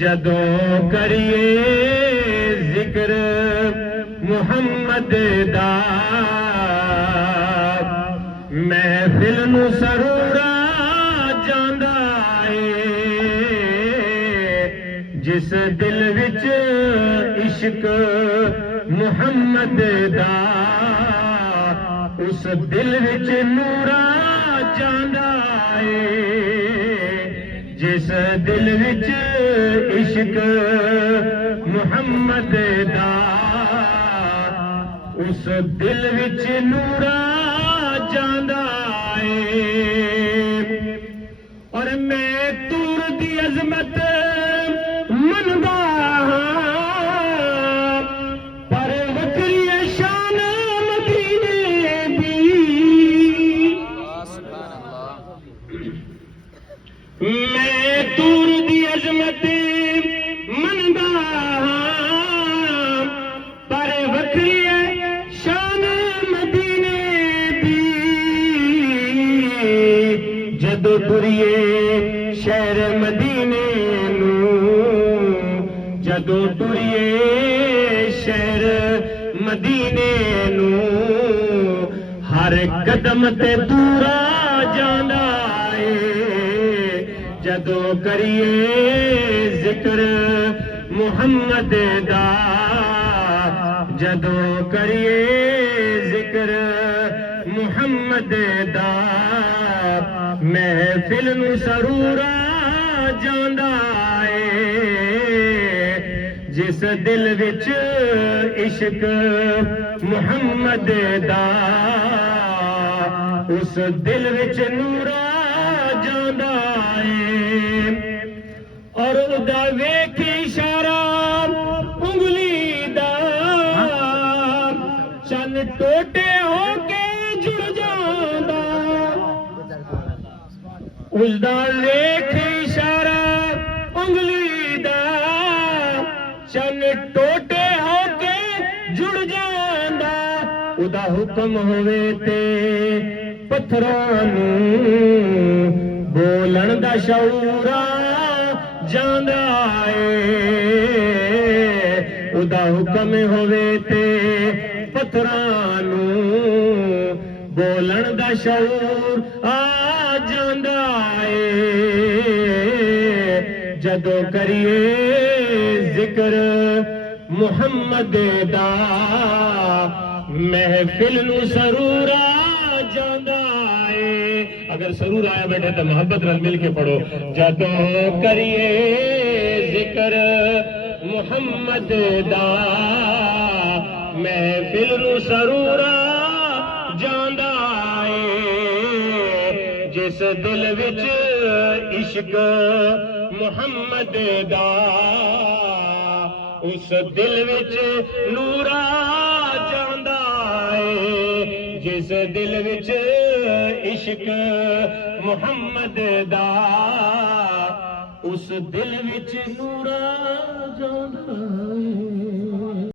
जदों करिए जिक्र मुहम्मद दा महफिल नू सरूरा जांदा है जिस दिल विच इश्क मुहम्मद दा उस दिल विच नूरा जांदा है जिस दिल विच इश्क मुहम्मद दा उस दिल विच नूरा जांदा है। और मैं तूर दी अजमत मनदा पर वखरी शान मदीने दी मैं तूर दी अजमत मनदा पर वखरी शान मदीने दी जदों टुरिए शहर मदीने नू जदों टुरिए शहर मदीने नू हर कदम ते दूरा जांदा है जदों करिए जिक्र मुहम्मद दा जदों करिए जिक्र मुहम्मद दा महफिल नू सरूरा जांदा है जिस दिल विच इश्क मुहम्मद दा उस दिल विच नूरा जांदा है। और उदा वेख इशारा उंगली दा चन टोटे होके जुड़ जांदा उसदा वेख इशारा उंगली दा चन टोटे होके जुड़ जांदा उदा हुक्म होवे ते पत्थरां नू बोलन दा शऊरा जांदा है उदा हुक्म होवे ते पत्थरां नू बोलन दा शऊर आ जांदा है जदों करिए जिक्र मुहम्मद दा महफिल नू सरूरा जांदा है। अगर सरूर आया बैठे तो मोहब्बत रल मिल के पढ़ो जदों करिए जिक्र मुहम्मद दा महफिल नू सरूरा जांदा है जिस दिल विच इश्क मुहम्मद दा उस दिल विच नूरा जांदा है जिस दिल विच इश्क मुहम्मद दा उस दिल विच नूरा जांदा है।